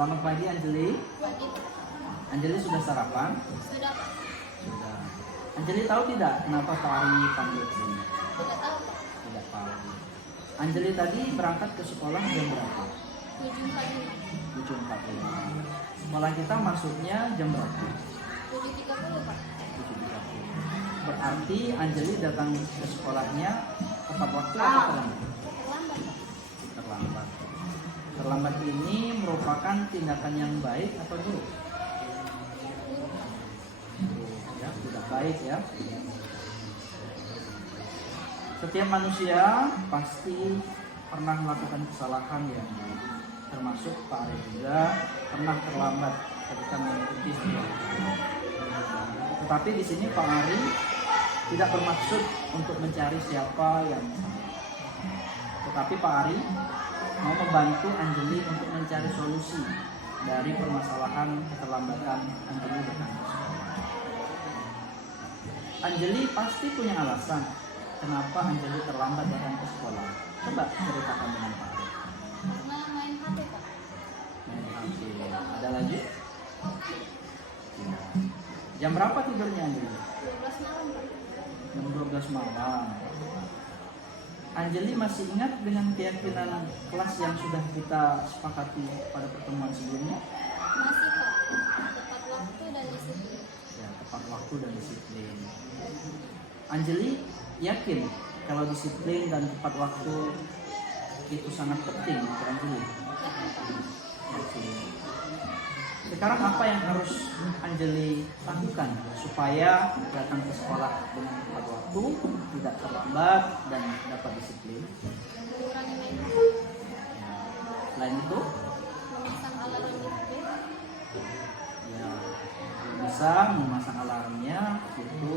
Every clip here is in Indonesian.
Selamat pagi Anjeli. Pagi. Anjeli sudah sarapan? Sudah, Pak. Sudah. Anjeli tahu tidak kenapa Pak Ari panggil ke sini? Tidak tahu, Pak. Tidak tahu. Anjeli tadi berangkat ke sekolah jam berapa? 7.45. 7.45. Sekolah kita masuknya jam berapa? 7.30, Pak. 7.30. Berarti Anjeli datang ke sekolahnya tepat waktu atau terlambat? Terlambat, Pak. Terlambat. Terlambat ini merupakan tindakan yang baik atau buruk? Ya, tidak baik ya. Setiap manusia pasti pernah melakukan kesalahan ya, termasuk Pak Ari juga pernah terlambat ketika mengikuti sekolah. Tetapi di sini Pak Ari tidak bermaksud untuk mencari siapa yang salah. Tetapi Pak Ari mau membantu Anjeli untuk mencari solusi dari permasalahan keterlambatan Anjeli datang ke sekolah. Anjeli pasti punya alasan kenapa Anjeli terlambat datang ke sekolah. Coba ceritakan dengan Pak Ari. Karena main HP, Pak. Main HP. Ada lagi? Ya. Jam berapa tidurnya Anjeli? 12 malam, Pak. Jam 12 malam. Anjeli masih ingat dengan keyakinan kelas yang sudah kita sepakati pada pertemuan sebelumnya? Masih, Pak. Tepat waktu dan disiplin. Ya, tepat waktu dan disiplin. Anjeli yakin kalau disiplin dan tepat waktu itu sangat penting untuk Anjeli. Yakin. Sekarang apa yang harus Anjeli lakukan supaya datang ke sekolah dengan tepat waktu, tidak terlambat dan dapat disiplin? Mengurangi main HP. Ya. Selain itu, Memasang alarm di HP. ya bisa memasang alarmnya itu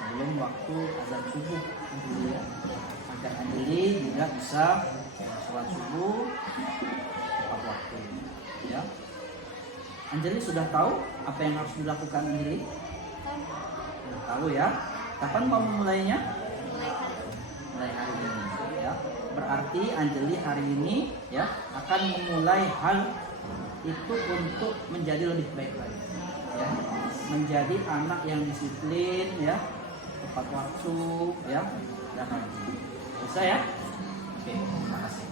sebelum waktu azan subuh Anjeli ya, agar Anjeli juga bisa sholat subuh tepat waktu ya. Anjeli sudah tahu apa yang harus dilakukan Anjeli? Tahu. Sudah tahu ya. Kapan mau memulainya? Mulai hari. Mulai hari ini ya. Berarti Anjeli hari ini ya akan memulai hal itu untuk menjadi lebih baik lagi ya. Menjadi anak yang disiplin ya, tepat waktu ya, dan rajin. Bisa ya? Oke, terima kasih.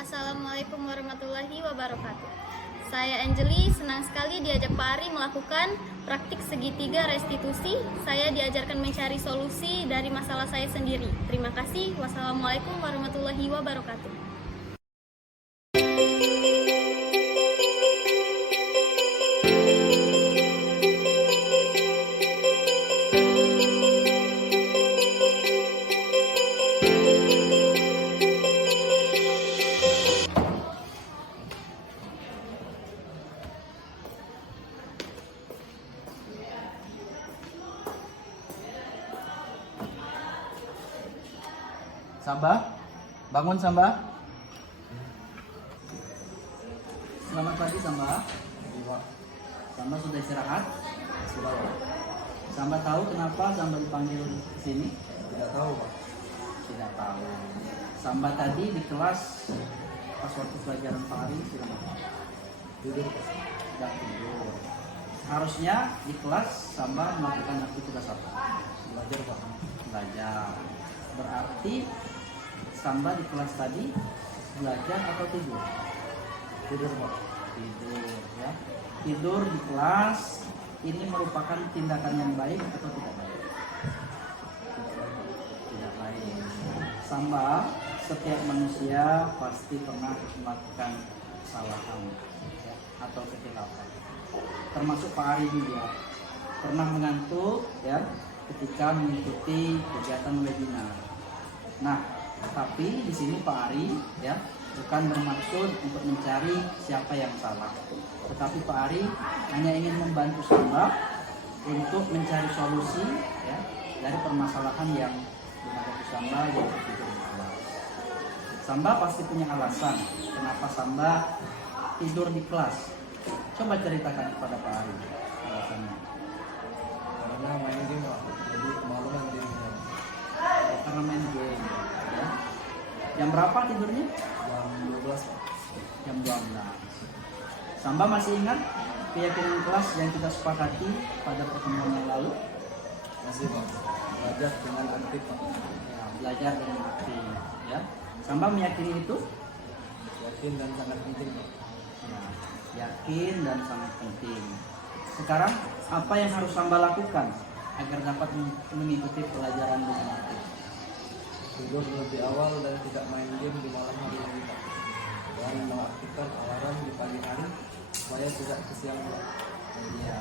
Assalamualaikum warahmatullahi wabarakatuh. Saya Anjeli, senang sekali diajak Pak Ari melakukan praktik segitiga restitusi. Saya diajarkan mencari solusi dari masalah saya sendiri. Terima kasih. Wassalamualaikum warahmatullahi wabarakatuh. Samba, bangun Samba. Selamat pagi Samba. Samba sudah istirahat? Sudah. Samba tahu kenapa Samba dipanggil ke sini? Tidak tahu, Pak. Tidak tahu. Samba tadi di kelas pas waktu pelajaran Pak Ari sedang apa? Tidur, Pak. Tidak tidur. Harusnya di kelas Samba melakukan aktivitas apa? Belajar, Pak. Belajar. Berarti Samba di kelas tadi belajar atau tidur? Tidur, Pak. Tidur ya. Tidur di kelas ini merupakan tindakan yang baik atau tidak baik? Tidak baik. Samba, setiap manusia pasti pernah melakukan kesalahan ya, atau kekeliruan. Termasuk Pak Ari juga pernah mengantuk ya ketika mengikuti kegiatan webinar. Nah, tapi di sini Pak Ari ya bukan bermaksud untuk mencari siapa yang salah, tetapi Pak Ari hanya ingin membantu Samba untuk mencari solusi ya dari permasalahan yang dihadapi Samba yang tidur di kelas. Samba pasti punya alasan kenapa Samba tidur di kelas. Coba ceritakan kepada Pak Ari alasannya. Karena main game, Pak. Jadi kemalaman tidurnya. Karena main game ya. Jam berapa tidurnya? Jam 12, Pak. Jam jam 12. Samba masih ingat keyakinan kelas yang kita sepakati pada pertemuan yang lalu? Masih Pak. Belajar dengan aktif Pak. Ya, belajar dengan aktif. Ya. Samba meyakini itu? Yakin dan sangat penting Pak. Ya, yakin dan sangat penting. Sekarang apa yang harus Samba lakukan agar dapat mengikuti pelajaran dengan aktif? Tidur lebih awal dan tidak main game di malam hari lagi Pak. Dan mengaktifkan alarm di pagi hari supaya tidak kesiangan Pak. Ya,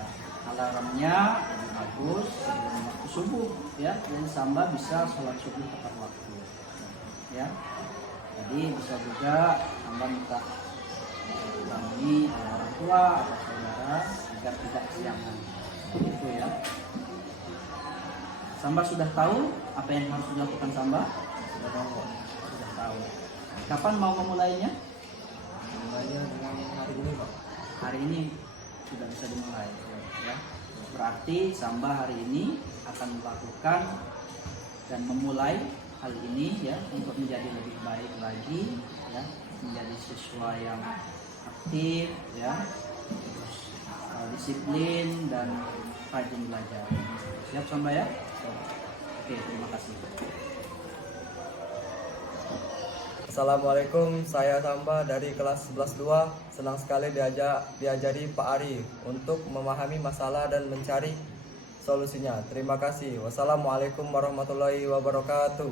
alarmnya lebih bagus sebelum waktu subuh, ya. Jadi Samba bisa sholat subuh tepat waktu, ya. Jadi bisa juga Samba minta bangungi orang tua atau saudara agar tidak kesiangan, begitu ya. Samba sudah tahu apa yang harus dilakukan Samba? Sudah tahu Pak. Sudah tahu. Kapan mau memulainya? Mulainya dengan hari ini Pak. Hari ini sudah bisa dimulai, ya. Berarti Samba hari ini akan melakukan dan memulai hal ini, ya, untuk menjadi lebih baik lagi, ya, menjadi siswa yang aktif, ya, terus disiplin dan rajin belajar. Siap Samba ya? Oke, terima kasih. Assalamualaikum, saya Samba dari kelas 11-2. Senang sekali diajari Pak Ari untuk memahami masalah dan mencari solusinya. Terima kasih. Wassalamualaikum warahmatullahi wabarakatuh.